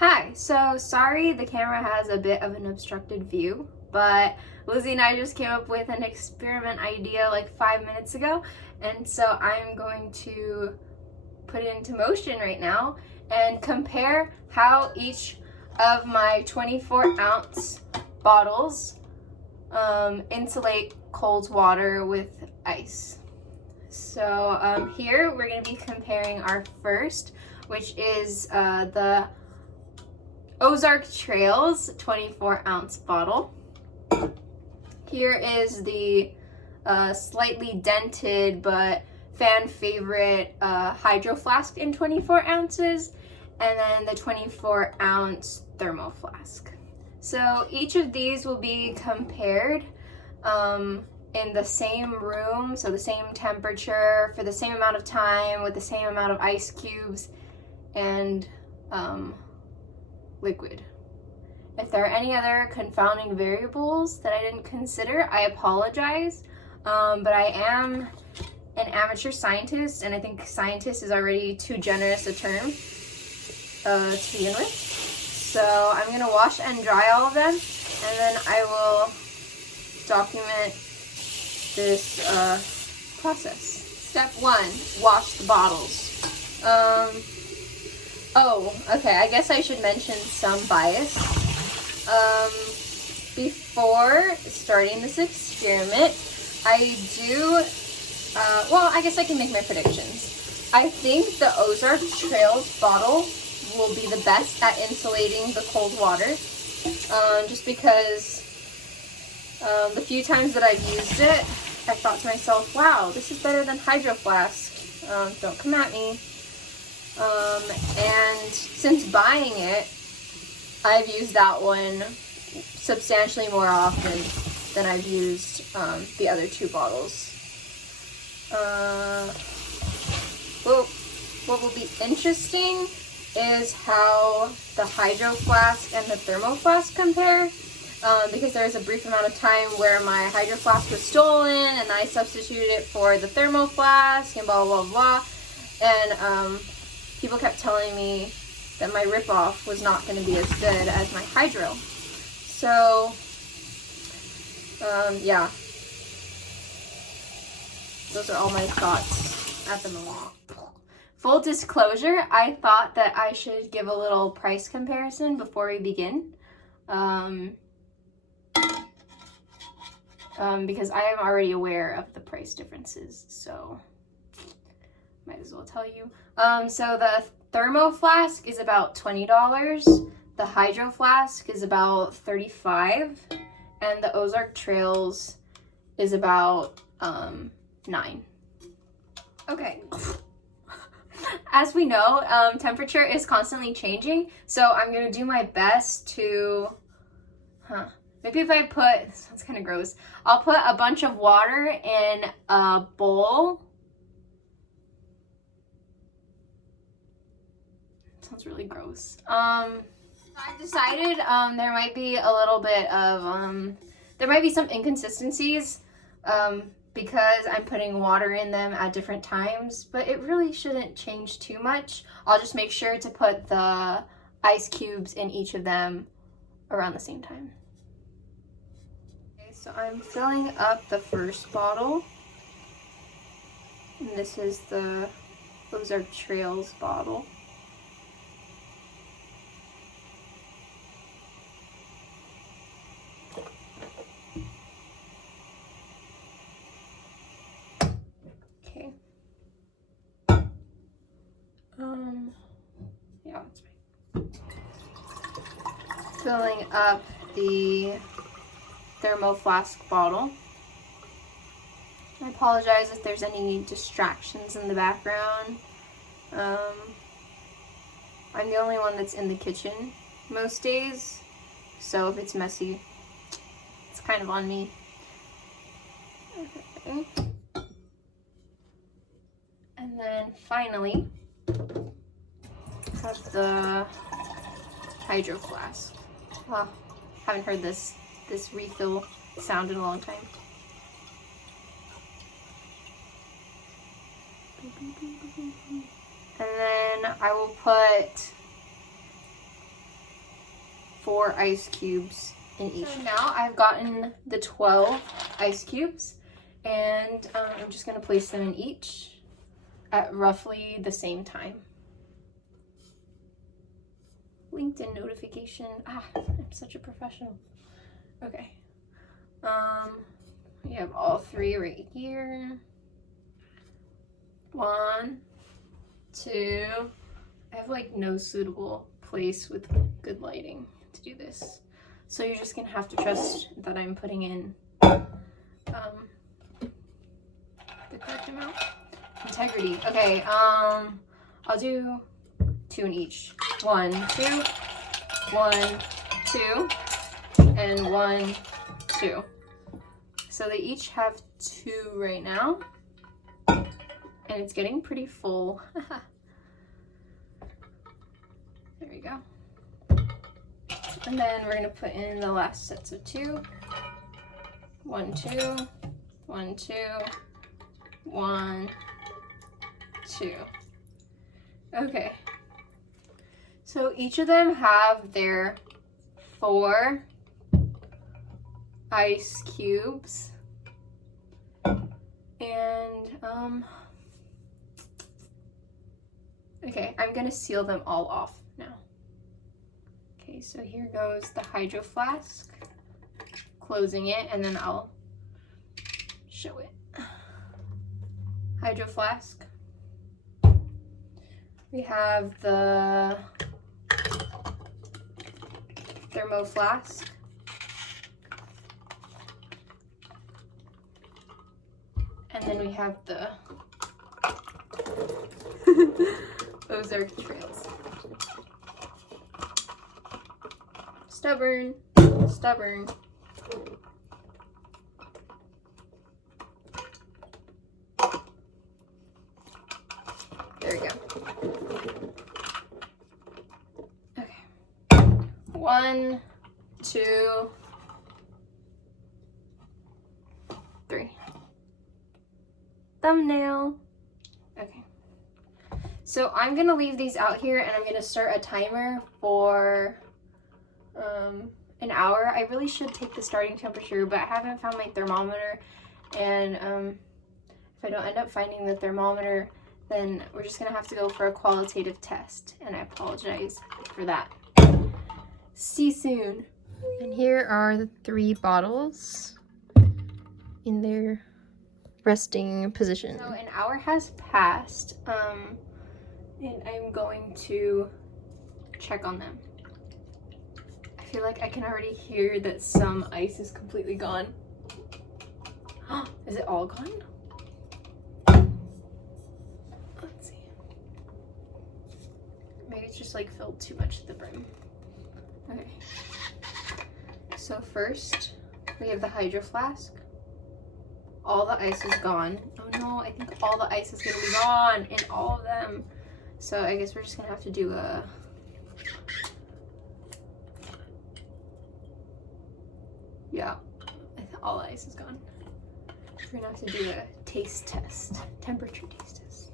Hi, so sorry the camera has a bit of an obstructed view, but Lizzie and I just came up with an experiment idea like 5 minutes ago, and so I'm going to put it into motion right now and compare how each of my 24-ounce bottles insulate cold water with ice. So here we're going to be comparing our first, which is the Ozark Trails 24-ounce bottle. Here is the slightly dented but fan favorite Hydro Flask in 24 ounces, and then the 24-ounce Thermo Flask. So each of these will be compared in the same room, so the same temperature, for the same amount of time, with the same amount of ice cubes and liquid. If there are any other confounding variables that I didn't consider, I apologize, but I am an amateur scientist, and I think scientist is already too generous a term to begin with. So I'm going to wash and dry all of them, and then I will document this process. Step 1, wash the bottles. Oh, okay, I guess I should mention some bias. Before starting this experiment, I guess I can make my predictions. I think the Ozark Trails bottle will be the best at insulating the cold water, just because the few times that I've used it, I thought to myself, wow, this is better than Hydro Flask. Don't come at me. And since buying it, I've used that one substantially more often than I've used the other two bottles. What will be interesting is how the Hydro Flask and the Thermo Flask compare, because there was a brief amount of time where my Hydro Flask was stolen and I substituted it for the Thermo Flask and blah blah blah, and people kept telling me that my ripoff was not going to be as good as my Hydro. So, yeah. Those are all my thoughts at the moment. Full disclosure, I thought that I should give a little price comparison before we begin. Because I am already aware of the price differences, so might as well tell you. So the Thermo Flask is about $20, the Hydro Flask is about $35, and the Ozark Trails is about $9. Okay. As we know, temperature is constantly changing, so I'm gonna do my best to, maybe if I put, this sounds kind of gross, I'll put a bunch of water in a bowl. Sounds really gross. I've decided there might be a little bit of, there might be some inconsistencies because I'm putting water in them at different times, but it really shouldn't change too much. I'll just make sure to put the ice cubes in each of them around the same time. Okay, so I'm filling up the first bottle, and this is the Ozark Trails bottle. Yeah, that's right. Filling up the Thermo Flask bottle. I apologize if there's any distractions in the background. I'm the only one that's in the kitchen most days, so if it's messy, it's kind of on me. Okay. And then finally, have the Hydro Flask. Oh, haven't heard this refill sound in a long time. And then I will put 4 ice cubes in each. So now I've gotten the 12 ice cubes, and I'm just gonna place them in each at roughly the same time. LinkedIn notification. I'm such a professional. Okay. We have all 3 right here. 1, 2. I have like no suitable place with good lighting to do this. So you're just gonna have to trust that I'm putting in the correct amount. Integrity. Okay, I'll do 2 in each. 1, 2, 1, 2, and 1, 2. So they each have 2 right now, and it's getting pretty full. There we go. And then we're gonna put in the last sets of 2. 1, 2, 1, 2, 1, 2. Okay. So each of them have their 4 ice cubes. And, okay, I'm gonna seal them all off now. Okay, so here goes the Hydro Flask. Closing it, and then I'll show it. Hydro Flask. We have the Thermo Flask. And then we have the Ozark Trails. Stubborn, stubborn. There we go. Okay. 1, 2, 3. Thumbnail. Okay. So I'm gonna leave these out here, and I'm gonna start a timer for an hour. I really should take the starting temperature, but I haven't found my thermometer, and if I don't end up finding the thermometer, then we're just gonna have to go for a qualitative test, and I apologize for that. See you soon. And here are the 3 bottles in their resting position. So an hour has passed, and I'm going to check on them. I feel like I can already hear that some ice is completely gone. Is it all gone? Let's see. Maybe it's just like filled too much to the brim. Okay. So first, we have the Hydro Flask. All the ice is gone. Oh no, I think all the ice is gonna be gone in all of them. So I guess we're just gonna have to do a all the ice is gone. We're gonna have to do a taste test, temperature taste test.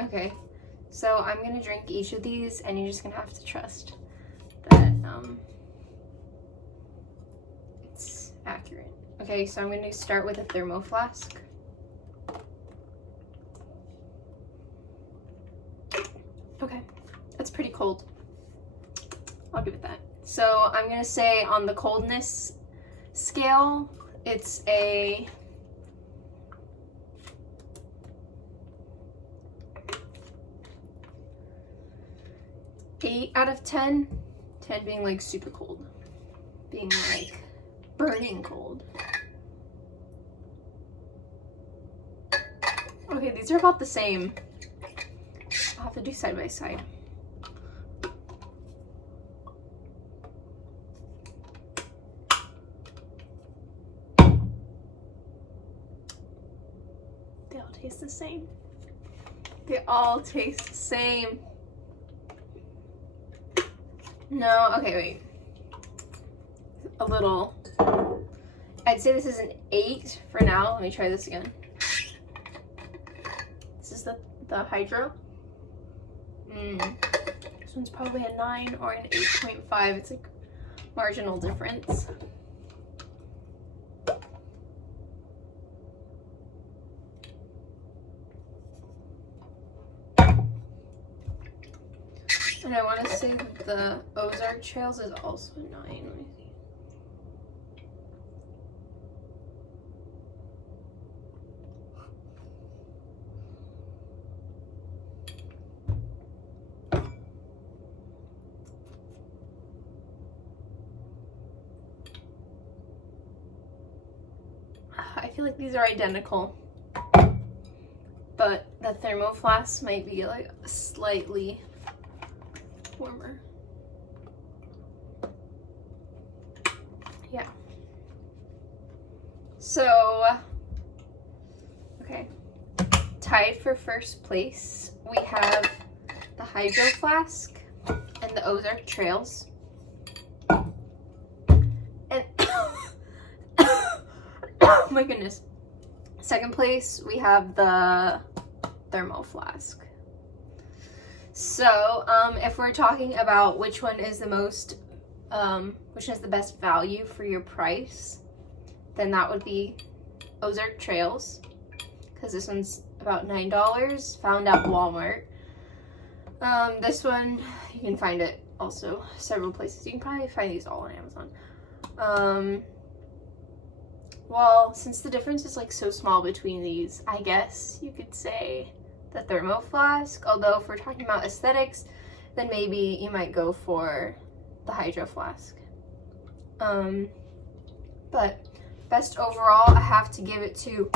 Okay, so I'm gonna drink each of these, and you're just gonna have to trust that it's accurate. Okay, so I'm gonna start with a Thermo Flask. Okay, that's pretty cold. I'll give it that. So I'm gonna say on the coldness scale, it's a 8 out of 10. 10 being like super cold, being like burning cold. Okay, these are about the same. I'll have to do side by side. They all taste the same. They all taste the same. No, okay, wait. A little. I'd say this is an 8 for now. Let me try this again. This is the Hydro. This one's probably a 9 or an 8.5. It's like marginal difference. And I want to say that the Ozark Trails is also a 9. Let me see. I feel like these are identical, but the Thermo Flask might be like slightly warmer. Yeah. So, okay. Tied for first place, we have the Hydro Flask and the Ozark Trails. And oh my goodness. Second place, we have the Thermo Flask. So, if we're talking about which one is the most, which has the best value for your price, then that would be Ozark Trails, because this one's about $9, found at Walmart. This one, you can find it also several places. You can probably find these all on Amazon. Well, since the difference is like so small between these, I guess you could say the Thermo Flask, although if we're talking about aesthetics, then maybe you might go for the Hydro Flask. But best overall, I have to give it to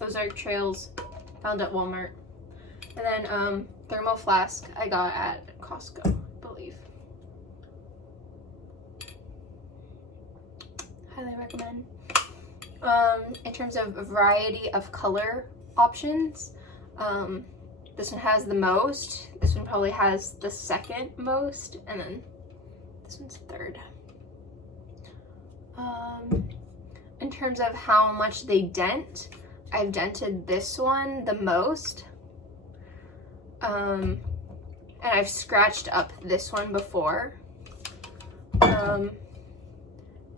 Ozark Trails, found at Walmart. And then Thermo Flask I got at Costco, I believe. Highly recommend. In terms of a variety of color options, this one has the most. This one probably has the second most, and then this one's third. In terms of how much they dent, I've dented this one the most. And I've scratched up this one before.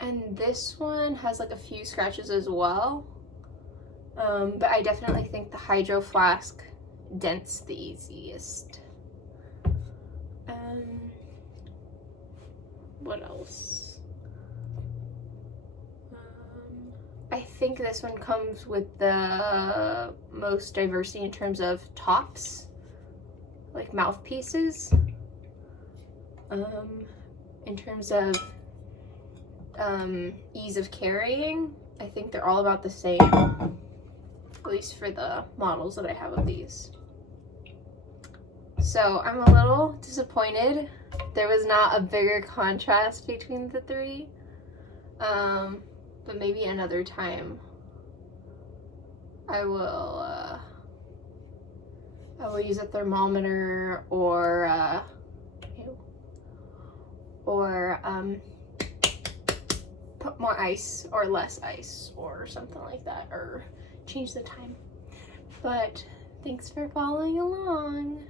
And this one has like a few scratches as well. But I definitely think the Hydro Flask dents the easiest. What else? I think this one comes with the most diversity in terms of tops, like mouthpieces. In terms of ease of carrying, I think they're all about the same, at least for the models that I have of these. So I'm a little disappointed there was not a bigger contrast between the three, but maybe another time I will use a thermometer or put more ice or less ice or something like that, or change the time. But thanks for following along.